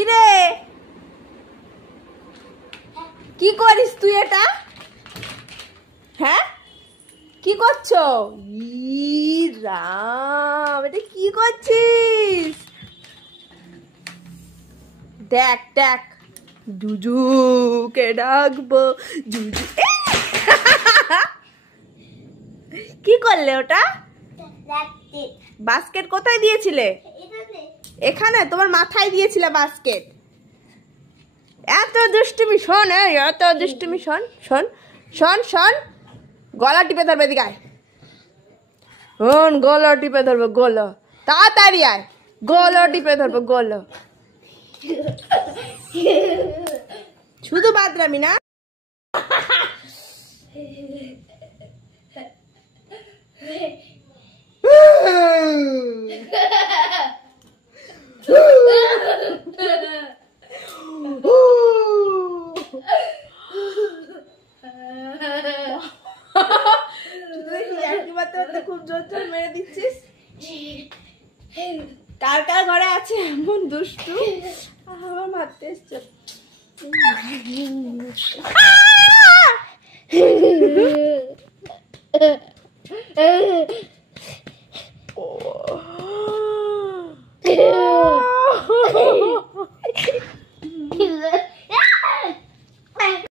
কি রে, কি করিস তুই এটা? হ্যাঁ, কি করছো? রাম, এটা কি করছিস? দেখ দেখ, জুজুকে ডাকবো। জুজু কি করলে ওটা? বাস্কেট কোথায় দিয়েছিলে? এখানে তোমার মাথায় দিয়েছিলে বাস্কেট। এত দুষ্টুমি, শোন, এত দুষ্টুমি, শোন শোন শোন শোন, গলা টিপে ধরবে, এদিকে আয়। শোন, গলা টিপে ধরবে, গলা তাড়াতাড়ি আয়, গলা টিপে ধরবে, গলা। শুধু বাদরামি না। খুব জোর জোর মেরে দিচ্ছিস। কার কার ঘরে আছে এমন দুষ্টু? আমার মারতে এসছে।